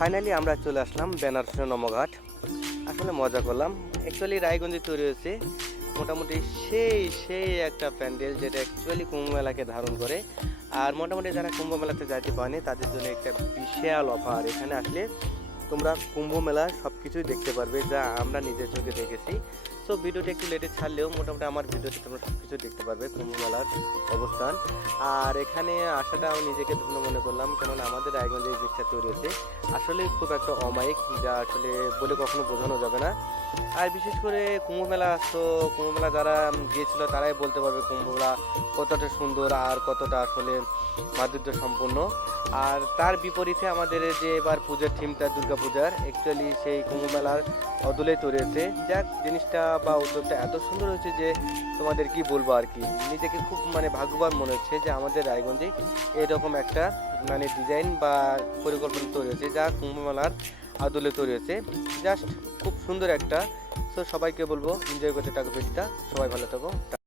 Finally আমরা চলে আসলাম বেনারসি নমঘাট। আসলে মজা করলাম। অ্যাকচুয়ালি রায়গঞ্জে তৈরি হয়েছে মোটামুটি সেই সেই একটা প্যান্ডেল, যেটা অ্যাকচুয়ালি কুম্ভ মেলাকে ধারণ করে। আর মোটামুটি যারা কুম্ভ মেলাতে যাইতে পারেনি তাদের জন্য একটা বিশাল অফার। এখানে আসলে তোমরা কুম্ভ মেলার সব কিছুই দেখতে পারবে, যা আমরা নিজের চোখে দেখেছি। সো ভিডিওটা একটু লেটে ছাড়লেও মোটামুটি আমার ভিডিওতে তোমরা সব কিছু দেখতে পারবে কুম্ভ মেলার অবস্থান। আর এখানে আসাটা আমি নিজেকে ধন্য মনে করলাম, কেননা আমাদের রায়গঞ্জে এই জিনিসটা তৈরি হচ্ছে আসলে খুব একটা অমায়িক, যা আসলে বলে কখনো বোঝানো যাবে না। আর বিশেষ করে কুম্ভ মেলা, তো কুম্ভ মেলা যারা গিয়েছিল তারাই বলতে পারবে কুম্ভ মেলা কতটা সুন্দর আর কতটা আসলে মাধুর্য সম্পন্ন। আর তার বিপরীতে আমাদের যে এবার পুজোর থিমটা দুর্গা পূজার, অ্যাকচুয়ালি সেই কুম্ভ মেলার অদলে তৈরি হয়েছে। যাক, জিনিসটা বা উদ্যোগটা এত সুন্দর হয়েছে যে তোমাদের কি বলবো আর কি, নিজেকে খুব ভাগ্যবান মনে হচ্ছে যে আমাদের রায়গঞ্জে এরকম একটা ডিজাইন বা পরিকল্পনা তৈরি হয়েছে, যা কুম্ভ মেলার আদলে তৈরি হয়েছে। জাস্ট খুব সুন্দর একটা। সো সবাইকে বলবো এনজয় করতে থাকো ভিডিওটা। সবাই ভালো থাকো।